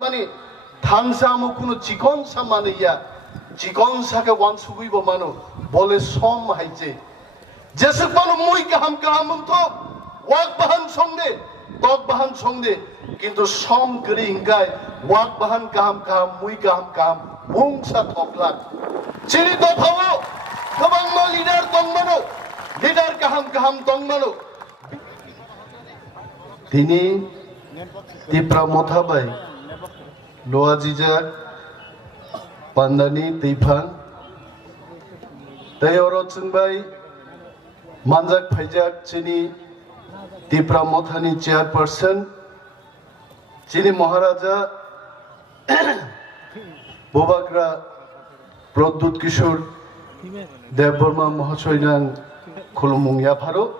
Mani Thansa mo kuno Chikonsa Manwiya Chikonsa ke wan sugui bo mano bole som haije jesuk mano mui kaham unto wak bahan songde tok bahan songde kintu som kri ingkai wak bahan kaham mui kaham mungsa thoklak chini to phawo gobang ma leader tong mano leader kaham tong mano tini Tipra Notha bai Loa jijak pandani tiphan tayoro chungbai manjak phaijak chini Tipra Nothani chairperson chini Maharaja Bobagra Produt Kishore Debbarma Mahachoynang khulumung ya pharo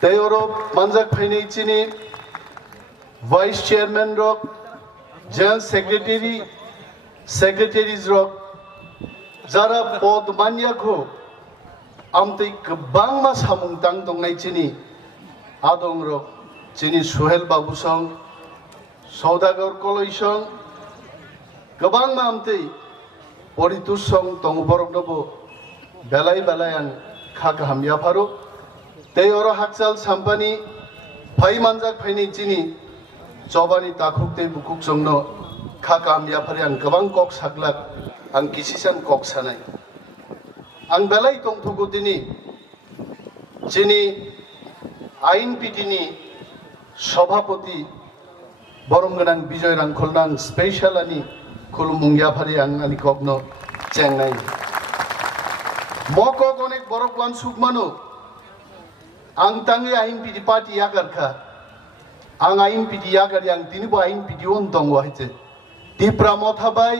tayoro manjak phainei chini vice chairman rok general secretaries rok jara pod manya ko amtei kebang ma samung tang dongnai chini adong rok chini Suhel babu song saudagar koloi song kebang ma amtei poritus song tong borok dobo belai ang khakaham ya pharo tei oro hakchal sampani phai manjak phaini chini Jobani takuk te bukuk songno khakam ya phari ang kabang kok saklak ang kisisan kok sanai ang belai tong thuku dini chini ain pitini sabhapati boromganang bijoy rangkholnang special ani khulumung ya phari ang ani kokno chengnai moko konek borok wan sukmano ang tangi ain piti party yakarkha ang ain piti yagar yang tini bo ain piti ontong wahite Tipra Notha bai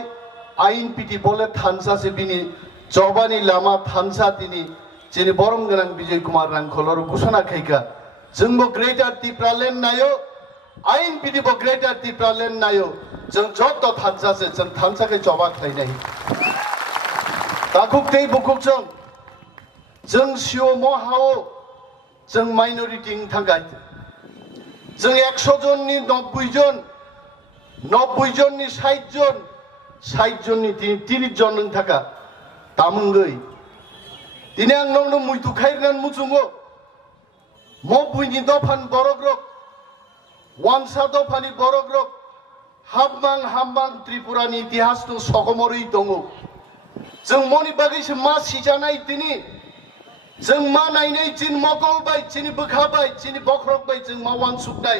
ain piti bole Thansa se bini jobani lama Thansa tini chini borom ganang Bijay Kumar rangkholor kusana khaika jengbo greater Tipra land nayo ain piti bo greater Tipra land nayo jeng jotto Thansa se jeng Thansa ke joba khai nahi takuk tei bukuk jeng sio mo hao jeng minority ing thangkai जों 100 जननि 90 जन 90 जननि 60 जन 60 जननि 30 जन नों थाका तामंगै दिनै आं नंनो मुइतु खायरनान मुचुङो म बुइनि दफान बरग्रक वानसा दफानि बरग्रक हामबां त्रिपुरानि इतिहास तो सकमरै दङ जों मनि बागैसो मा सिजानाय दिनै जों मा नायनाय चिन मकल बाय चिनि बोखाबाय चिनि बख्रक बाय जों मा वान सुकनाय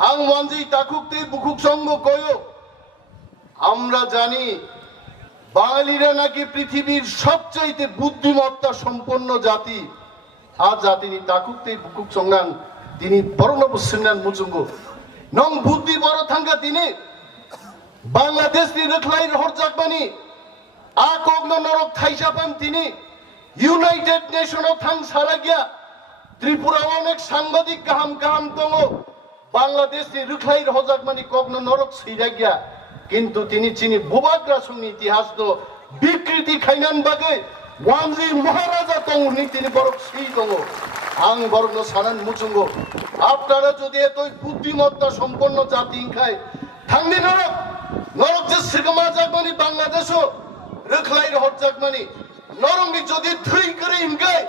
आं वानजि ताकुक ते बुकुक संग कयो আমরা জানি বাঙালিরা নাকি পৃথিবীর সবচেয়ে বুদ্ধিমত্তা সম্পন্ন জাতি আ জাতিনি তাকুকতে বুকুক সংনাং তিনি বরনব সিংনান মুচুঙ্গ নং বুদ্ধি বড় থাঙ্গা তিনি বাংলাদেশনি রখলাই হরজাকবানি আ কগ্ন নরক থাইসাপাম তিনি ইউনাইটেড নেশনও থাং সারা গিয়া ত্রিপুরা অনেক সাংবাদিক কাহাম দङ বাংলাদেশনি রখলাই হরজাকবানি কগ্ন নরক সইরা গিয়া কিন্তু তিনি চিনি বুবাগ্রা সুনি ইতিহাস তো বিকৃতি খাইনান বাগে ওয়ানজি মহারাজা তংনি তিনি বড় সেই দङ আং বর্ণ সানান মুচুঙ্গ আপনারা যদি এতই বুদ্ধিমত্তা সম্পন্ন জাতি খায় থাংনি নরক যে সিগমা জাগমানি বাংলাদেশও রখলাই হরজাকমানি নরঙ্গি যদি থুই করে ইমগায়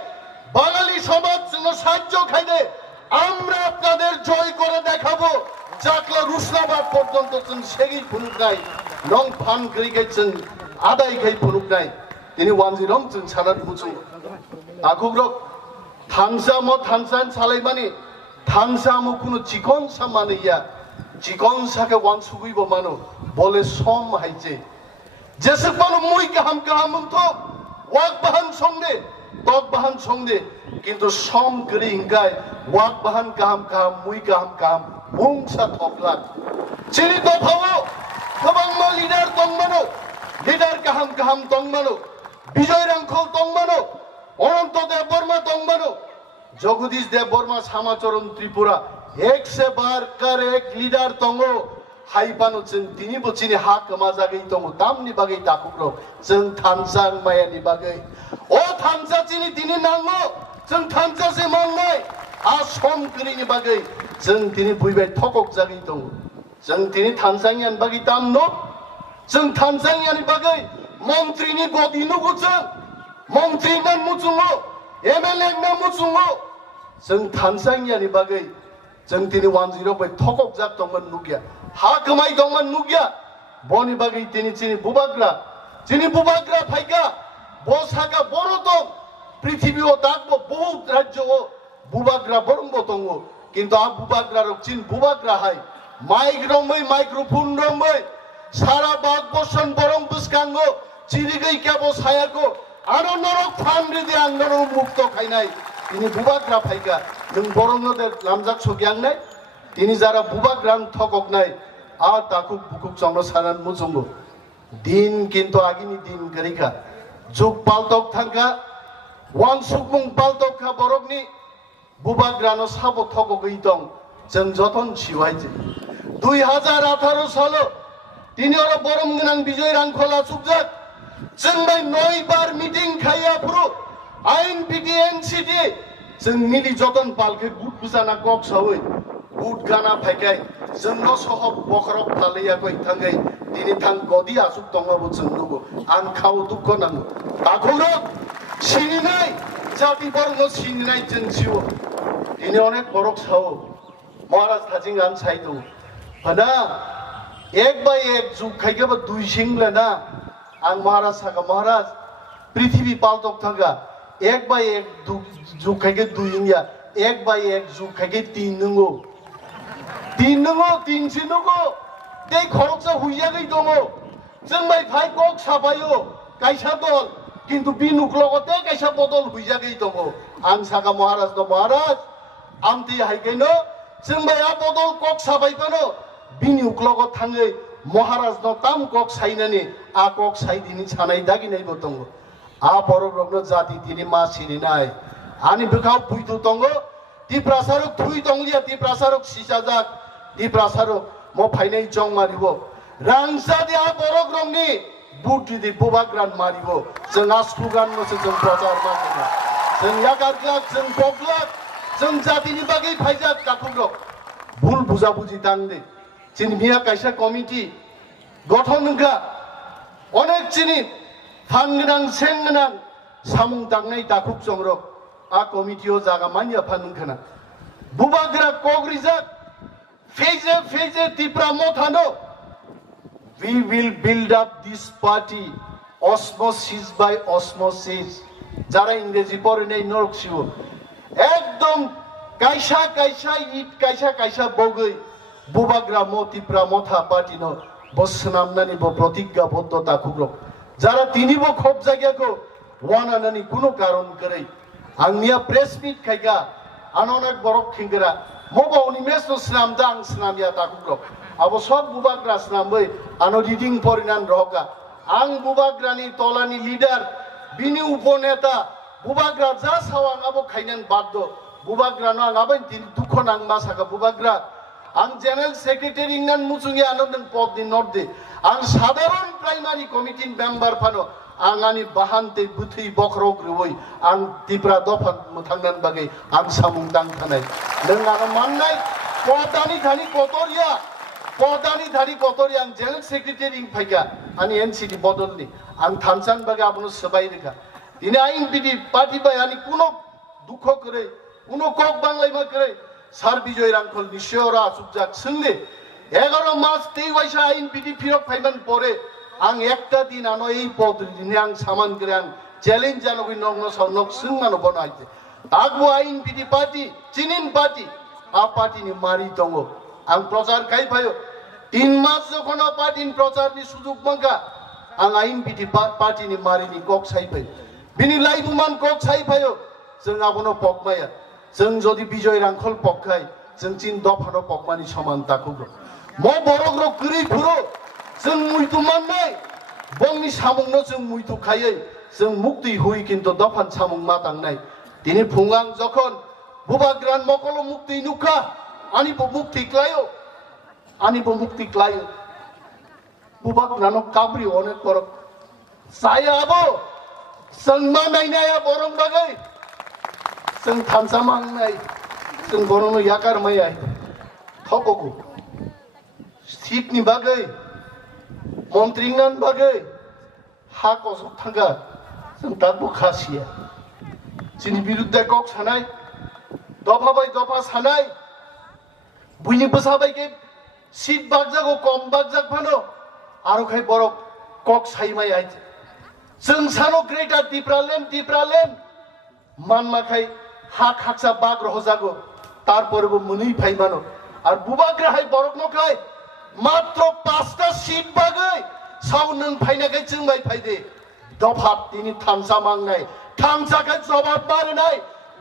বাঙালি সমাজ জন্য সাহায্য খাইলে আমরা আপনাদের জয় করে দেখাবো চাকলা রুসনাবাদ পর্যন্ত जों সেগি ফুনুকনাই নং ফান করিগে जों আদাই খাই ফুনুকনাই তিনি ওয়ানজিরম जों সানাত মুচুং আকুগ্রক থানসান সালাইমানি থানসামো কোনো চিকনসা মানিয়া চিকনসাকে ওয়ান সুগুইব মানো বলে সম হাইছে যেসব মানো মুই কাহাম তো ওয়াক বাহান সঙ্গে তক বাহান সঙ্গে কিন্তু সম করি ইংগায় ওয়াক বাহান কাহাম মুই কাহাম mungsa thoklak chini to phawo khabangma leader tongmano leader kaham tongmano bijoy rangkhol tongmano ononto Debbarma tongmano jagdish Debbarma samacharan Tripura ek se bar kar ek leader tongo haibano जों tini bochini ha kama jagai tongo tamni bagai takukro जों Thansa mayani bagai o Thansa chini tini nango जों Thansa se mangnai आ सम करिनि बागै जों दिनै बुइबाय थकक जागै दङ जों दिनै थानसांनि बागै दामनो जों थानसांनि बागै मन्त्रिनि गदि नुगुजों मन्त्रि ना मुचुङो एमएलए ना मुचुङो जों थानसांनि बागै जों दिनै 105 थकक जाक दंमोन नुगिया हा कमाई दंमोन नुगिया बनि बागै दिनै बुबाग्रा फाइगा बसागा बरो दं पृथिबीआव दागबो बहुत राज्यआव बुबाग्रा बरंबो दङ किन्तु आ बुबाग्रा रक्सिन बुबाग्रा हाय माइक रंमै माइक्रोफोन रंमै सारा बाग बसन बरं बुसकांगो चिरिगै केबो सायागो आरो नरक फानरि दे आं नरक मुक्त खायनाय दिनै बुबाग्रा फाइगा नों बरंनो दे लामजाक सगियांनाय दिनै जारा बुबाग्रां थककनाय आ ताकु बुकुक संनो सानान मुचुंगो दिन किन्तु आगिनि दिन गरिका जुग पालतक थांगा वान सुबुं पालतक खा बरकनि बुबाग्रानो साबो थकगै दं जों जतन सिवाइजे 2018 सालो दिनै अर बरम गोनां बिजय रांखला सुबजाक जोंनाय 9 बार मिटिं खायाफ्रु आइन पिटि एनसिडि जों मिलि जतन पालके गुट बुजाना कक सावै गुट गाना फाइकाय जोंनो सह बखरक थालैयाखै थांगै दिनै थां गदि आसुक दंबाबो जों नुगो आं खाव दुख नांगो ताखौनो सिनिनाय जाति बर्ग सिनिनाय जों जिउ दिनै अनेक बरक सावो महाराज थाजिं आन साइ दं हना एक बाय एक जुग खाइगेबो दुइ सिंलेना आं महाराज साखा महाराज पृथ्वी पालतक थांगा एक बाय एक जुग खाइगे दुइया एक बाय एक जुग खाइगे तीन नंगो तीन सिनुगो ते खरकसा हुइयागै दङ जों माइ फाइ कक साबायो काइसा दल किन्तु बिनुक्लगते काइसा बदल हुइयागै दङ आं सागा महाराज द महाराज आमति हाइगैनो जों माइ आ बदल कक साबायगनो बिनुक्लग थाङै महाराज द ताम कक साइनानि आ कक साइदिनि सानाय दागिनायबो दङ आ बरगनो जाति दिनै मा सिनिनाय आनि बिखाव बुइदु दङ दिप्रासारक थुइ दंलिया दिप्रासारक सिसाजाक दिप्रासारक म फाइनाय जं मारिबो रांसादि आ बरग रंनि बुद्धि बुबाग्रान मारिबो जों आस्कुगान नसो जों प्रचार मारिबो जों यागारग्लाक जों बगलाक जों जातिनि बागै फाइजाक दाखुग्रक भुल बुजाबुजि दांदे जिनि मिया काइसा कमिटि गठन नंगा अनेक जिनि फानगोनां सेंगोनां सामुं दांनाय दाखुक जंरक आ कमिटियाव जागा मानिया फानखाना बुबाग्रा कग्रिजाक फेजे Tipra मथानो we will build up this party osmosis by osmosis যারা ইংরেজি পড়ে নেই নরকশিব একদম কাইসা ইট কাইসা বগৈ বুবাগ্রা মতিপ্রা মথা পার্টি ন বসনামনানি ব প্রতিজ্ঞাবদ্ধতা খুগ্র যারা তিনিব খব জায়গাকো ওয়ানানানি কোনো কারণ করে आंनिया प्रेस मीट खाइगा आनोनक बरक खिंगरा मबा अनिमेश नो स्नाम दां स्नाम या ताकुग्रो अब सब बुबाग्रा स्नामै आनो रिडिंग परिनान रहका आं बुबाग्रानि तलानि लिडार बिनि उपनेता बुबाग्रा जा सावां आबो खाइनान बाद्द बुबाग्रानो आं आबै दिन दुख नां मासाका बुबाग्रा आं जनरल सेक्रेटारि नान मुचुंगे आनोदन पदनि नर्दे आं साधारण प्राइमारि कमिटि मेम्बार फानो आंनि बाहान्ते बुथै बखरक रुवै आं तिप्रा दफा थांनान बागै आं सामुं दांखानाय नों आनो माननाय पदानि धानि कतरिया आं जनरल सेक्रेटारि फाइगा आनि एनसिडि बदलनि आं थानसान बागै आपनो सबाय रेखा दिनै आइन बिदि पार्टी बाय आनि कुनो दुख करे कुनो कक बांलाय मा करे सार बिजय रांखल निश्चयरा सुबजाक सोंले 11 मास 23 वाइसा आइन बिदि फिरक फाइमान परे आं एकटा दिन आनो এই পদরিনে आं सामान करे आं চ্যালেঞ্জ জানবি নগ্ন সনক সিংমানো বনাইতে আগবো আইন পিডি পার্টি চিনিন পার্টি আ পার্টিনি মারি দङ आं प्रचार खाइ भयो 3 मास যখন পার্টিন প্রচারनि সুযোগ মঙ্গা आं आइन पिडि पार्टीनि मारिनि कक साइ भयो बिनि लाइबुमान कक साइ भयो जों आबनो पकमाया जों जदि बिजय रांखल पकखाय जों चिन दफानो पकमानि समान ताकुग्रो म बरग्रो गरै फुरो जों मुइतु माननाय बंनि सामुंनो जों मुइतु खायै जों मुक्ति हुइ किन्तु दफान सामुं मा दांनाय दिनै फुङां जखन बुबाग्रान मकलो मुक्ति नुखा आनिबो मुक्ति क्लायो बुबाग्रानो काब्रि अनेक बरक सायाबो जों नायनाया बरं बागै जों थानसा मांनाय जों बरनो याकार माया थकको सिटनि बागै मन्त्रिंगान बागै हा कसक थांगा जों ताकबो खासिया जोंनि बिरुद्धे कक सानाय दफा बाय दफा सानाय बुइनिबो साबायके सीट बागजागो कम बागजाग फानो आरो खाय बरक कक साइमाय आइते जों सानो ग्रेटार टिप्रालेण्ड मानमाखाय हा खाकसा बाग रहजागो तारपरबो मुनै फाइमानो আর বুবাগ্রাহাই বরকনখাই মাত্র 5টা সিট বাগৈ সাউ নং ফাইনাখাই जोंबाय फायदे दफा तिनि थांसा मांनाय थांसाखाय जबाब मारिनाय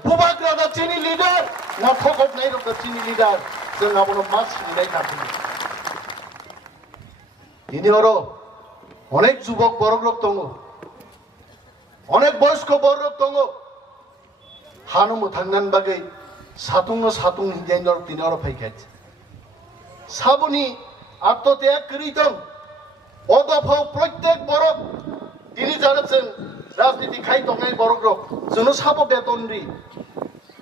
बुबाग्रादा चिनि लिडार ना थकबनाय रखा चिनि लिडार जों आबनो मा सिनाय थाथि इनि हरो अनेक যুবক বরগ্রক दङ अनेक বয়স্ক বরগ্রক दङ हानुमो थांनान बागै सातुं हिजाइनर तिनर फाइखाय साबुनि आत्मत्याग करिदों अदफाव प्रत्येक बरक दिनै जानो जों राजनीति खाय दंनाय बरग्रक जोंनो साबो बेतनरि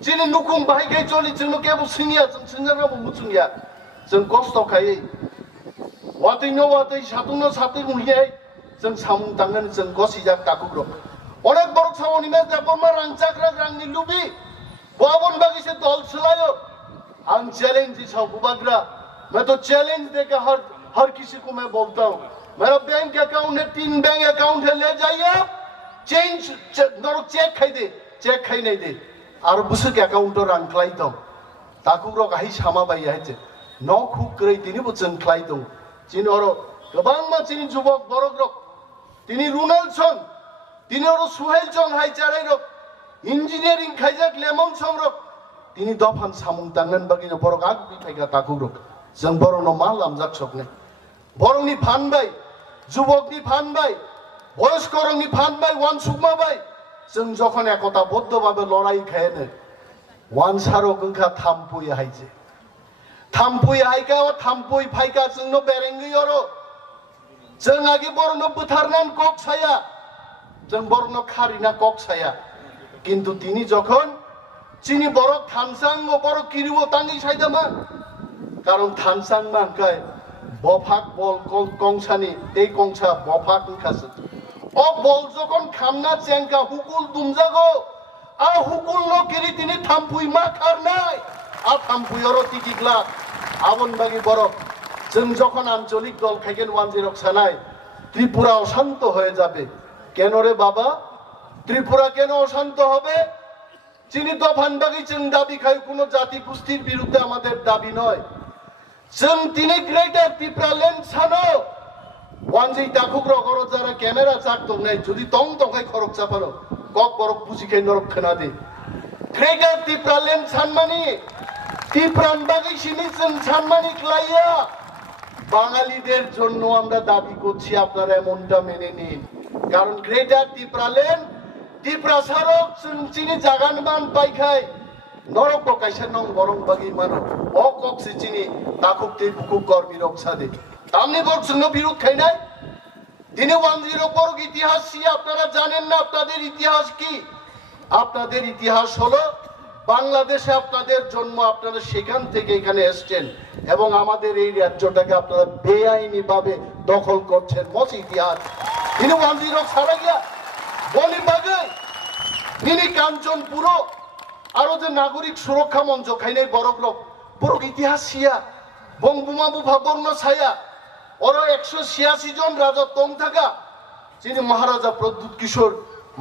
दिनै नुकुं बाहायखाय चलि जोंनो केबो सिनिया जों सिनजाराबो मुचुंया जों कस्त खायै वातै सातुं मुहियाय जों सामुं दांगोन जों गसिजाक ताकुग्रक अनेक बरक सावनि मे देबरमा रांजाग्रा रांनि लुबि बावन बागी से दल चलायो हम चैलेंज दिखाओ बुबाग्रा मैं तो चैलेंज देकर हर किसी को मैं बोलता हूँ मेरा बैंक अकाउंट है 3 बैंक अकाउंट है ले जाइए चेंज नरो चेक खाई नहीं दे और बुसुक अकाउंट तो रंगलाई दो ताकु रो कहीं सामा बाई है चे नौ खुक करे तिनी बुचन खलाई दो जिन और गबांग मा जिन जुबक बरक तिनी रुनाल्डसन तिनी और सुहेल जंग हाई चाराई रो इंजिनियरिंग खायजाक लेमन समरक तिनी दफान सामुं दांगन बागिनो बरक आग बिथायगा ताकुग्रक जों बरनो मा लामजाक सकने बरंनि फानबाय जुबकनि फानबाय बयस्करंनि फानबाय वान सुकमाबाय जों जखन एकता बद्धभाबे लड़ाई खायनो वान सारो गंखा थामपुय हायजे थामपुय हायका ओ थामपुय फायका जोंनो बेरेंगैयरो जों आगे बरनो बुथारनान कक साया जों बरनो खारिना कक साया কিন্তু তিনি যখন চিনি বরক থানসাং ও বড় কিরিও তাঙ্গি সাইদামা কারণ থানসাং মানকায় বফাক বল কংসানি এই কংসা বফাক খাসে ও বল যখন খামনা চেংকা হুকুল দুমজাগো আ হুকুল ন কিরি তিনি থামপুই মা খারনাই আ থামপুইরো টিকিগলা আবন বাগি বরক जों যখন আঞ্চলিক দল খাইকেন 10 সানায় ত্রিপুরা অশান্ত হয়ে যাবে কেন রে বাবা त्रिपुरा केन अशांत হবে চিনি দফান বাগি जों দাবি খাই কোনো জাতি গোষ্ঠীর বিরুদ্ধে আমাদের দাবি নয় जों তিনি গ্রেটার টিপ্রালেন্ড সানো ওয়ানজি তাকুগ্র করো যারা ক্যামেরা চাক তো নাই যদি তং তংখাই খরক চাপানো কক বরক বুঝিখাই নরক খানা দে গ্রেটার টিপ্রালেন্ড সানমানি টিপ্রান বাগি সিনি जों সানমানি ক্লাইয়া বাঙালিদের জন্য আমরা দাবি করছি আপনারা এমনটা মেনে নিন কারণ গ্রেটার টিপ্রালেন্ড টিপ্রা সারক চিনি জাগানমান পাইখাই নরক কাইসা নং বরং বাগি মানো ও কক্সি চিনি তাকুকতে বুকুক গর্বি রক্ষা দে তামনি বর জন্য বিরোধ খাই নাই দিনে 10 বর্গ ইতিহাস কি আপনারা জানেন না আপনাদের ইতিহাস কি আপনাদের ইতিহাস হলো বাংলাদেশে আপনাদের জন্ম আপনারা সেখান থেকে এখানে এসেছেন এবং আমাদের এই রাজ্যটাকে আপনারা বেআইনি ভাবে দখল করছেন মস ইতিহাস দিনে 10 সারা গিয়া বলি বাগে নিনি কাঞ্চন পুরো আরো যে নাগরিক সুরক্ষা মঞ্চ খাইনাই বড় ইতিহাস সিয়া বংবুমা বুফা বর্ণ ছায়া ওর 186 জন রাজা তং থাকা যিনি মহারাজা প্রদ্যুৎ কিশোর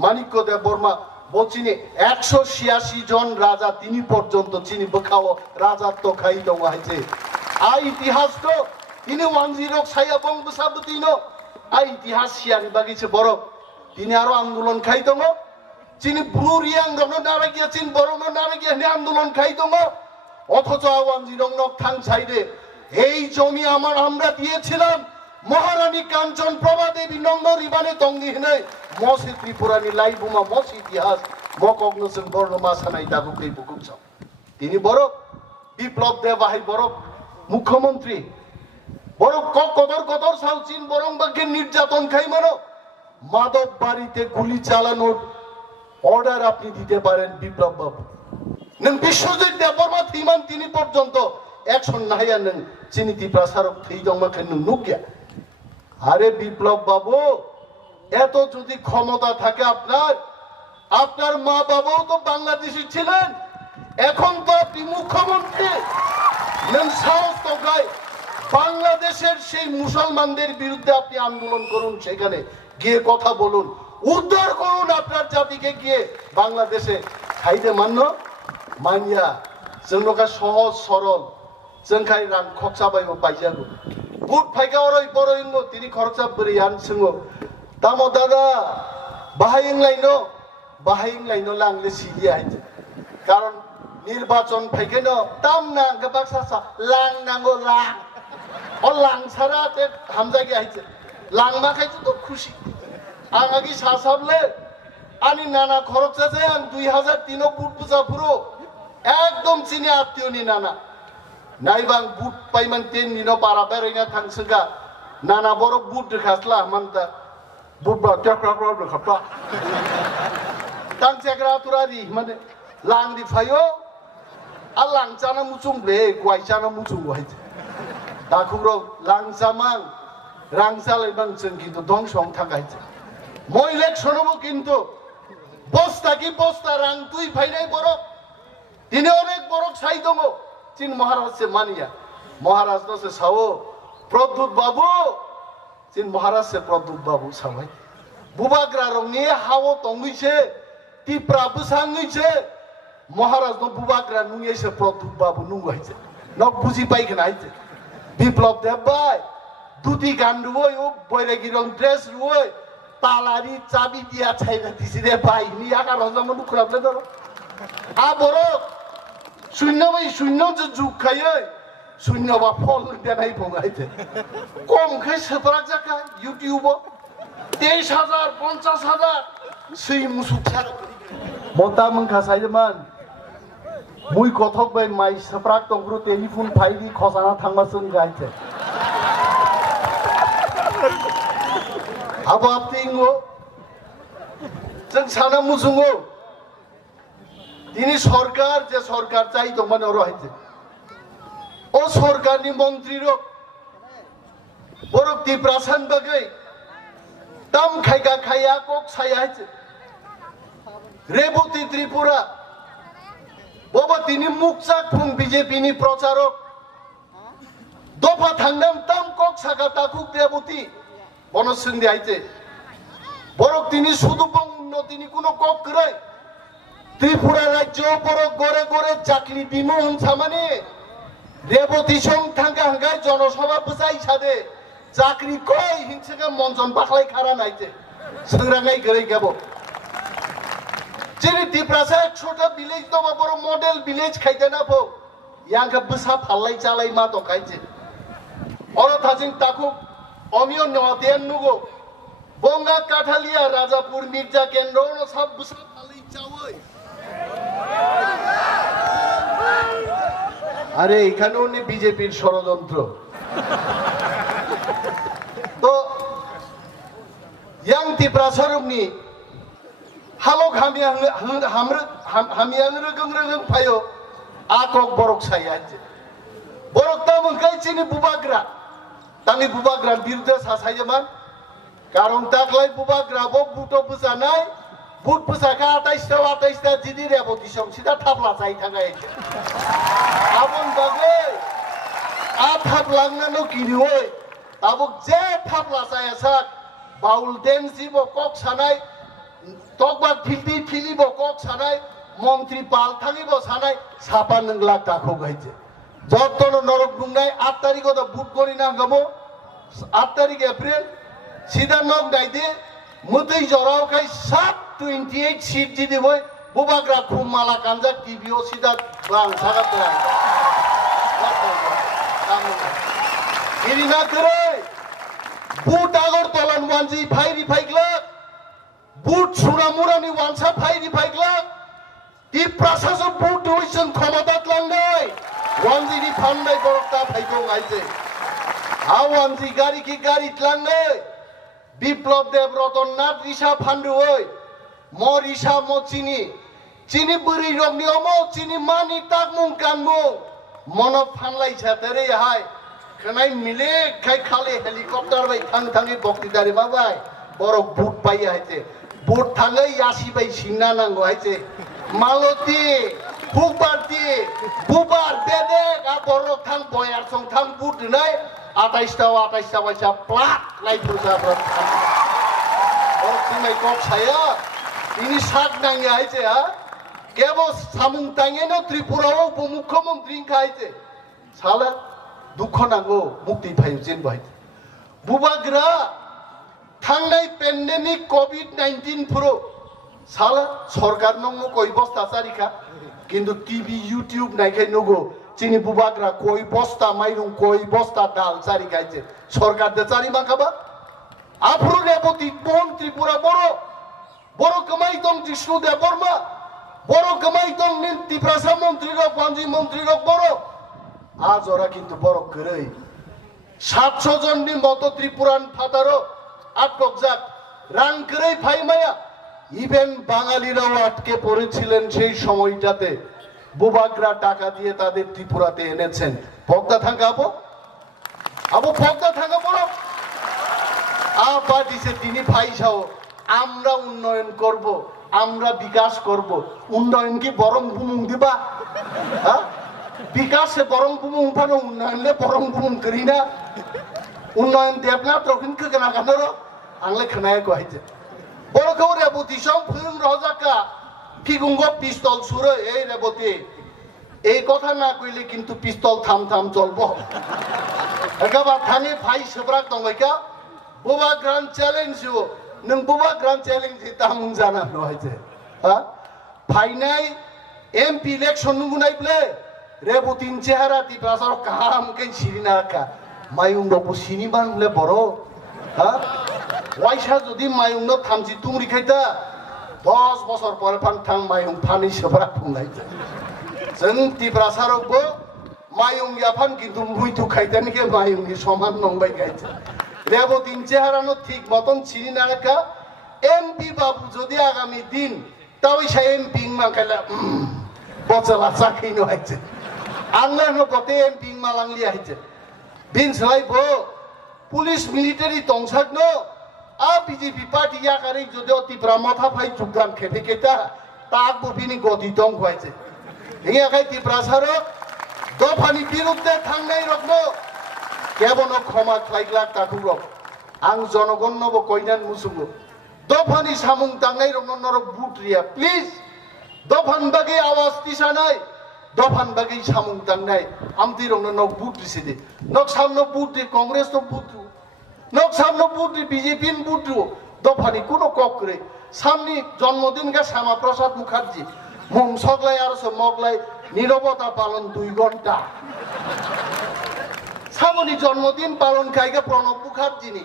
মানিক্য দেববর্মা বলছিনি 186 জন রাজা তিনি পর্যন্ত চিনি বখাও রাজাত্ব খাই দং হয়েছে আই ইতিহাস তো তিনি 10 ছায়া বংবসাবতিনো আই ইতিহাস সিয়ানি বাগিছে বড় তিনি আরো আন্দোলন খাই দङ চিনি ব্রুরিয়াং রং নারাগিয়া চিন বরং নারাগিয়া নে আন্দোলন খাই দङ অথচ আওয়ান জিরং নক থাং সাইডে এই জমি আমরা দিয়েছিলাম মহারানী কাঞ্চন প্রভা দেবী নং রিবানে তঙ্গি হেনে মসি ত্রিপুরানি লাইবুমা মস ইতিহাস মকগ্নসন বর্ণমা সানাই দাগু কই বুকুছ তিনি বড় বিপ্লব দেবাহাই বড় মুখ্যমন্ত্রী বড় কদর সাউ চিন বরং বাগে নির্যাতন খাই মানো মাদক বাড়িতে গুলি চালানোর অর্ডার আপনি দিতে পারেন বিপ্লব বাবু বিশ্বজিৎ দেববর্মা থিমান তিনি পর্যন্ত অ্যাকশন নাইয়া নों চিনি টিপ্রা সারক থৈ দंमाखै नों नुकिया আরে বিপ্লব বাবু এত যদি ক্ষমতা থাকে আপনার মা বাবাও তো বাংলাদেশী ছিলেন এখন তো আপনি মুখ্যমন্ত্রী নों সাহস তো গায় বাংলাদেশের সেই মুসলমানদের বিরুদ্ধে আপনি আন্দোলন করুন সেখানে গিয়ে কথা বলুন উদ্ধার করুন আপনার জাতিকে গিয়ে বাংলাদেশে খাইতে মানিয়া जोंनोखा সহজ সরল जोंखाय रां खरसा बायबो पाइजागो बुट फाइगा अरय बरयंगो तिनि खरसा बोरैयान सोङो दामो दादा बाहायंलायनो लांले सिदि आइते कारण निर्वाचन फाइगेनो दाम नांगो बाक्सासा लां नांगो लां अ लां सारा ते हामजागे आइते लां माखायसो तो खुशी आंगागि सासाबले आनि नाना खरचा जे आं 2003 बुट बुजापुरो एकदम चिनि आत्मीयनि नाना नायबां बुट पाइमान 10 दिनो बारा बेरेंगा थांसोगा नाना बर बुट देखास्ला मानता बुट बा टेक्रा देखापा तांसेग्रा तुरारि माने लांदि फायो आ लांजाना मुचुंब्ले गवाइजाना मुचुं गवाइज दाखुरो लांजामां रांजालायबां जों किन्तु दंसं थांगाइज म इलेक्शनबो किन्तु बस्ता कि बस्ता रां तुइ फाइनाय बरक दिनै अनेक बरक साइ दङ चिन महाराज से मानिया महाराज न से सावो प्रद्युत बाबू चिन महाराज से प्रद्युत बाबू सावै बुबाग्रा रंनि हावो तंगैसे टिप्रा बुसाङैसे महाराज न बुबाग्रा नुङैसे प्रद्युत बाबू नुङैसे न बुझि पाइखना आइसे विप्लव देबाय दुति गान्डुवै ओ बैरागी रं ड्रेस रुवै तालारि चाबी दिया छैन तिसिरे बाइनि आका रजम नुख्राबले दर आ बरक शून्य जो जुखायो शून्यबा फल देनाय भंगाइते कमखाय सोफराक जाखा इउटिउब 23,000 50,000 सै मुसुखा मता मंखा साइमान मुइ कथक बाय माइ सोफराक तंग्रु टेलिफोन फाइदि खसाना थांमासोन गाइते अब आपतिंगो जों साना मुसुङो दिनै सरकार जे सरकार चाहि दंमोन रहायते ओ सरकारनि मन्त्रि रक बरक टिप्रासान बागै दाम खायगा खाया कक सायाहैते रेबती त्रिपुरा बबा दिनै मुखजाक फुं बिजेपिनि प्रचारक दफा थांनाम दाम कक सागा ताकुक रेबती बनसुंदि आइते बरक दिनै सुदुबं उन्नतिनि कोनो कक गरै त्रिपुरा राज्य पर गरे गरे चाकरी दिमो हंसामाने रेबती सं थांगा हंगाय जनसभा बजाय सादे चाकरी कय हिंसगा मनजन बाखलाय खारा नाइते संग्रांगाय गरै गाबो जेरै त्रिपुरासा 100टा विलेज दङ बर मडेल विलेज खायदेना भो यांगा बसा फाललाय जालाय मा दखायजे अर थाजिं ताकु अमियो नदेन नुगो बंगा काठालिया राजापुर मिर्जा केन्द्र न सब बसा फाललाय जावै আরে এখানেও নি বিজেপির ষড়যন্ত্র তো ইয়াং ত্রিপুরা সরমনি হালক হামিয়াং রগং ফাयो আকক বরক সাইয়াছে বরক তা মনকাই চিনি বুবাগ্রা তানি বুবাগ্রা বিরুদ্ধে সাসাইমান কারণ তাকলাই বুবাগ্রা বুটো বুজানাই बुट पुसाका 28 जिदि रेबती सं सिदा थापला जाय थांगाय आबन बागे आ थापलांनानो किरिवै आबक जे थापला जायासा बाउल देनसि बकक सानाय तकबा फिलि बकक सानाय मंत्री पाल थांगिबो सानाय सापा नों लाख ताखौ गायजे जतन नरक बुंनाय 8 तारिखो द बुट करि नांगमो 8 तारिख एप्रिल सिदा नक गायदे मुदै जराव खाय 28 सीट जिदि वै बुबाग्रा खुमाला कानजा टीवीओ सिदा बां सागा तरा इरिना करे बुट आगर तलन वानजी फाइरि फाइग्ला बुट सुरामुरानि वानसा फाइरि फाइग्ला इ प्रशासन बुट होइसन क्षमतात लांनाय वानजिनि फाननाय बरकता फाइगौ आइजे आ वानजि गारि कि गारि लांनाय বিপ্লব দেব রতননাথ রিসা ফান্ডুই ম রিসা ম চিনি চিনি বুড়ি রংনি অম চিনি মানি তাক মুং কানমু मनो फानलाई छातरे हाय खनाय मिले खाय खाले हेलिकॉप्टर बाय थांग थांगी बक्तिदारि बाबाय बरक बुट पाइ हायते बुट थांगै यासि बाय सिंना नांगौ हायते मालती बुबारती बुबार बेदे आ बरक थांग बयार सं थांग बुट नै 28 बायसा प्लाट लाइट बुजा बरक थिंनाय कक साया इनि सात नांगै हायते हा केवल सामुं तांगेनो त्रिपुराव उपमुख्यमंत्री खायते साला दुख नांगौ मुक्ति फायो जेन बाय बुबाग्रा थांनाय पेन्डेमिक कोविड-19 प्रो साला सरकार नंगौ कोई बस्ता सारिखा किंतु टीवी यूट्यूब नायखाय नगो चिनि बुबाग्रा कोई बस्ता माइरं कोई बस्ता दाल सारि गायचे सरकार दे चारि माखाबा आफ्रु रेबती बन त्रिपुरा बड़ो कमाई दं जिष्णु देबबर्मा बड़ो कमाई दं निन तिप्रासा मंत्री रक पांजी मंत्री रक बड़ो आज ओरा किंतु बड़ो गरै 700 जननि मतो त्रिपुरान फादारो आटकजाक रां गरै फाइमाया इभेन बाঙালিরাও আটকে পড়েছিলেন সেই সময়টাতে বুবাগ্রা টাকা দিয়ে তাদের ত্রিপুরাতে এনেছেন পগদা থাঙ্গাবো আবো পগদা থাঙ্গা বড় আপাটিসে তিনি ফাইসাও আমরা উন্নয়ন করব আমরা বিকাশ করব উন্নয়ন কি বরং বুমুং দিবা হ্যাঁ বিকাশে বরং বুমুং ফানো উন্নয়নলে বরং বুমুং করিনা উন্নয়ন দেবনা তখন কনা কানরো আংলে খনায় কইছে বড় কেউ রেবতী সব ফিল্ম রজাকা ফিগুঙ্গ পিস্তল সুরে এই রেবতী এই কথা না কইলে কিন্তু পিস্তল থাম থাম চলবো একেবারে থানে ভাই সবরাক দঙ্গাইকা বুবা গ্রান্ড চ্যালেঞ্জ नों बुबा ग्रांड चैलेंज तामुं जाना नहायजे हा फाइनाय एमपी इलेक्शन नुनाय प्ले रेबतीन चेहरा तिप्रासार काम के सिरिना का मायुं दबो सिनिमान ले बरो हा वाइसा जदि मायुं न थामजि तुंगरि खायता 10 বছর পরে ফান थां मायुं फानि सबरा फुंनाय जों तिप्रासारबो मायुं याफान किन्तु मुइथु खायतानि के मायुं नि समान नंबाय गायছে রেবতীন চেহারানো ঠিক মতন চিনি না রাখা এমপি বাবু যদি আগামী দিন তাও সে এমপি মাখালা বচলা চাকরি নহাইছে আংলানো গতে এমপি মালাংলি আইছে বিন সলাইবো পুলিশ মিলিটারি তংসাকনো আ বিজেপি পার্টি আকারে যদি অতিপ্রা মাথা ফাই যোগদান খেতে কেতা তাকবো বিনি গতি দং হয়েছে এই আকাই তিপ্রাসারক দফানি বিরুদ্ধে থাংনাই রকম কেবল ক্ষমা খাইলাক তাকুর আং জনগণ কইনান মুসুগো দফানি সামুং তাংনাই রংনর বুটরিয়া প্লিজ দফান বাগে আওয়াজ তিসানাই দফান বাগে সামুং তাংনাই আমতি রংনর বুটরিছে দে নক সামনো বুটরি কংগ্রেস তো বুটরু নক সামনো বুটরি বিজেপি বুটরু দফানি কোন ককরে সামনি জন্মদিন গা শ্যামা প্রসাদ মুখার্জি মুম সকলাই আর মগলাই নীরবতা পালন 2 ঘন্টা সামনি জন্মদিন পালন খাইগে প্রণব মুখার্জিনি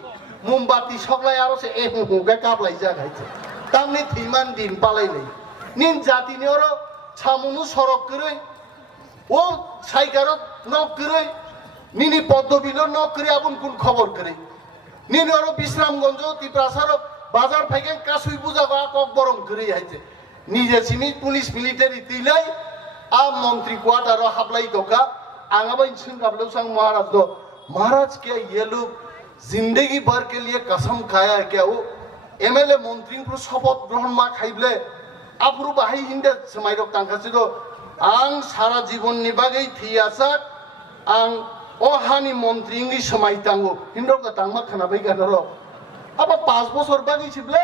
মোমবাতি সকলাই আর সে এ হুগে কাবলাই জাগাইছে তামনি থিমান দিন পালাইলাই নিন জাতিনি ওর সামনু সরক করে ও সাইকারত নক করে নিনি পদ্মবিল নক করে আপন কোন খবর করে নিনি ওর বিশ্রামগঞ্জ তিপ্রাসার বাজার ফাইকে কাসুই পূজা করা কক বরং করে আইছে নিজে সিনি পুলিশ মিলিটারি তিলাই আ মন্ত্রী কোয়ার্টার হাবলাই দকা आंगाबाई सिंगाबलो संग महाराज दो महाराज क्या ये लोग जिंदगी भर के लिए कसम खाया है क्या वो एमएलए मंत्री को शपथ ग्रहण मा खाइबले आपुरु बाहाय हिंदे समायरक तांखासि दो आं सारा जीवन निबागै थियासा आं अहानि मंत्री इंगि समाय तांगो हिंदक तांमा खानाबाय गानरो आबा 5 বছর बागै छिबले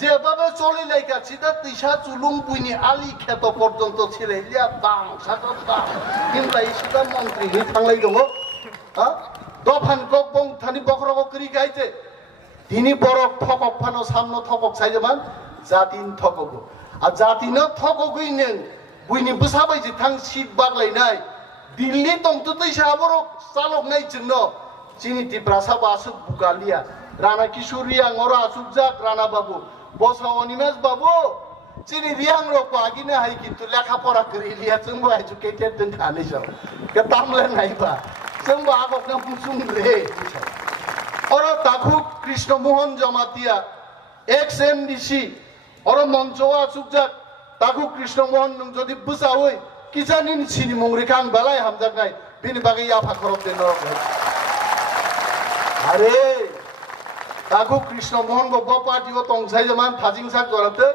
যেভাবে চলে লাইকা সিধা তিশা চুলুং পুইনি আলি ক্ষেত পর্যন্ত ছিলে লিয়া বাং সাগর বাং কিনলাই সিধা মন্ত্রী নি থাংলাই দङ দফান কক বং থানি বকরক করি গাইছে তিনি বড় ঠকক ফানো সামনো ঠকক সাইজমান জাতিন ঠকগো আর জাতিন ঠকগই নেন বুইনি বসাবাই যে থাং সিট বাগলাইনাই দিল্লি তংতু তৈসা বড় চালক নাই চিন্ন চিনি তিপ্রাসা বাসুক বুকালিয়া রানা কিশোরিয়া ngora asukjak রানা বাবু বসা অনিমেশ বাবু চিনি রিয়াং রকো আগিনে হাই কিন্তু লেখাপড়া করে লিয়া जोंबो এডুকেটেড দেন খানি সব কে তামলে নাইবা जोंबो আগকনা পুসুং রে और ताखु कृष्णमोहन जमातिया एक्स एमडीसी और मंचवा सुकजाक ताखु कृष्णमोहन नों जदि बुसावै kijanin sini mungri kang balai hamjak nai bini bagai ya pakorop de norok are aku Krishna Mohan bo party o tongsai zaman thajing sak gorate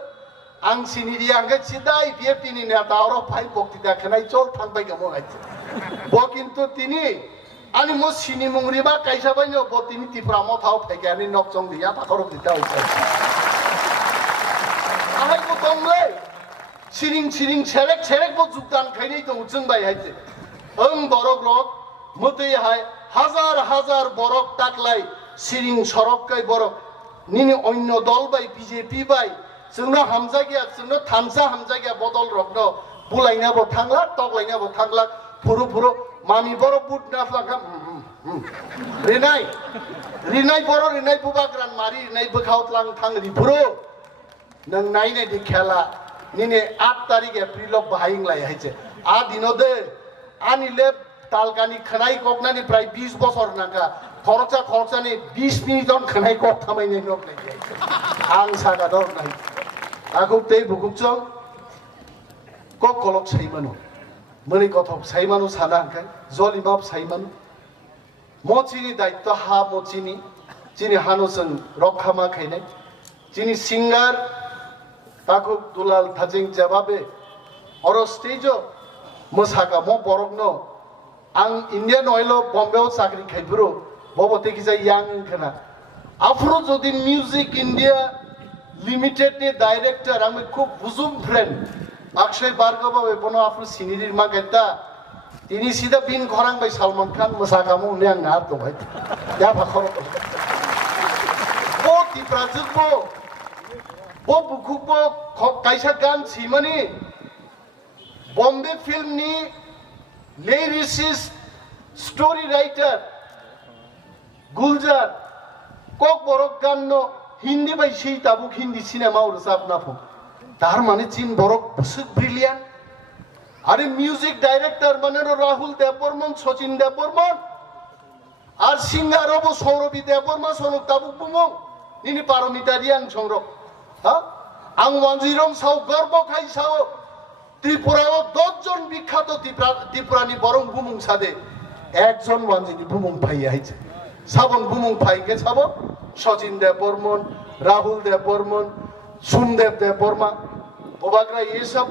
ang sini dia angkat sidai dia tini neta oro pai bokti da khenai chol thangbai ka mo gaite bo kintu tini ani mo sini mungri ba kaisa banyo bo tini Tipra mo thau phai gani nok chong dia pakorop dita utai ahai bo tongle siring cherek bo jukdan khainai tong jungbai haite ang borok rok mutei hai হাজার বরক টাকলাই সিরিং সরককাই বরক নিনি অন্য দল by BJP by जोंनो हामजागिया जोंनो थानसा हामजागिया बदल रखन बुलाइनाबो थांला तगलाइनाबो थांला फुरु मामी बर बुट नाफ्लाखा रिनाय बर रिनाय बुबाग्रान मारि रिनाय बखावतलां थां रिफुरु नों नायनाय दि खेला निने 8 तारिख एप्रिल बाहायंलाय हायचे आ दिनोदे आनिले तालकानि खनाय ककनानि प्राय 20 बছর नाका खरचा 20 मिनिट खनाय कक थामायनाय नक नाय आं सागा दर नाय आखौ तै बुकुकजों कक कलक साइमानु मनै कथब साइमानु साना हांखाय जलिमाब साइमानु मचिनि दायित्व हा मचिनि जिनि हानुसों रक्षामा खायनाय जिनि सिंगार ताखौ दुलाल थाजिं जाबाबे अर स्टेजो मोसाका म बरकनो आं इंडियन ऑयल बॉम्बे चाकरी खाइब्रो बबते किजा यांग खना आफ्रो जदि म्यूजिक इंडिया लिमिटेड नि डायरेक्टर आं खूब बुजुम फ्रेंड अक्षय भार्गव बेपनो आफ्रो सिनिरिर मा गत्ता तिनी सीधा बिन खरांग बाय सलमान खान मोसाकामो ने आं ना दबाय या भाखर बो तिप्रा जुबो बो बुखुबो कायसा गान सिमनि बॉम्बे फिल्म नि lyricist, story writer, Guljar, kok borok ganno Hindi by সেই tabuk Hindi cinema or sab na po. Tar mane chin borok busuk brilliant. Are music director manero Rahul Debbarma, Sachin Debbarma. Ar singer obo Saurabi Debbarma sonok tabuk bumong. Nini paramitarian songrok. Ha? Ang wanjirong sao gorbo khai sao. ত্রিপুরাও 10 জন বিখ্যাত ত্রিপুরানি বরং বুমুং সাদে একজন ওয়ানজিনি বুমুং phi আইছে সাবন বুমুং ফাইকে সাবো সচিন দেববর্মন राहुल देवबर्मन सुनदेव देवबर्मा ओबाग्रा ये सब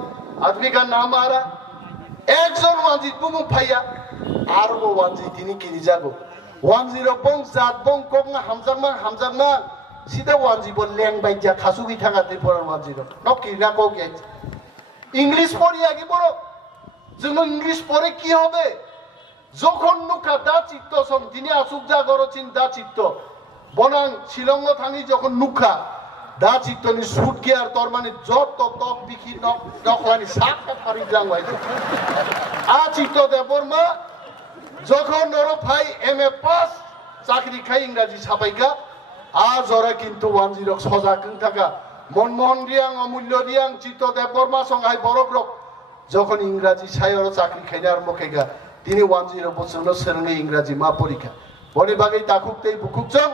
आदमी का नाम आ रहा एक जन वांजी बुमुं फाइया आर वो वांजी तिनी किनी जागो वांजी रो बंग जात बंग कोंगा हमजामा सीधा वांजी बो लेंग बाइजा खासुगि थांगा त्रिपुरा वांजी रो नकी ना को गे इंग्लिश पढ़ी आगे बड़ो जोंनो इंग्लिश पढ़े की होबे যখন নুকা দা চিত্ত সং তিনি আসুক যা গরচিন দা চিত্ত বনাং শিলং থাঙি যখন নুকা দা চিত্ত নি শুট গিয়ার তোর মানে যত তক বিখি নখলানি সাকটা ফারি জাংবাই আ চিত্ত দেববর্মা যখন নর ভাই এমএ পাস চাকরি খাই ইংরেজি ছাপাইকা আজ ওরা কিন্তু 10 সজাকং থাকা মনমোহন রিয়াং অমূল্য রিয়াং চিত্ত দেববর্মা সঙ্গাই বড়গ্রক যখন ইংরেজি ছায়র চাকরি খাইনার মুখেগা তিনি 10 বছরनो सोलोङै इंराजि मा परीक्षा बनि बागै ताखुक्तै बुखुकजों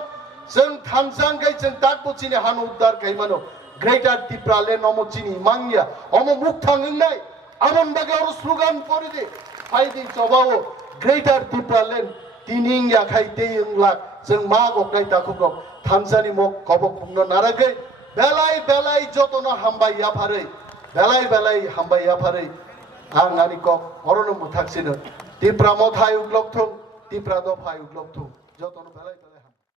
जों थानसांगै जों ताकबुचिनि हान उद्धार खाइमानो ग्रेटार टिप्राले नमचिनि मांगिया अम मुख थांगनाय आमन बागै अरु स्लोगान परिदे फाइदि चबावो ग्रेटार टिप्राले तिनिं याखाय तेयंला जों मा गकनाय ताखुकक थानसानि मक कबक बुंनो नारागै बेलाय बेलाय जतनो हामबाय याफारै बेलाय हामबाय याफारै आं आनि कक अरनो मुथाक्सिनो Tipra mo thayu glok thung, Tipra do phayu glok thung.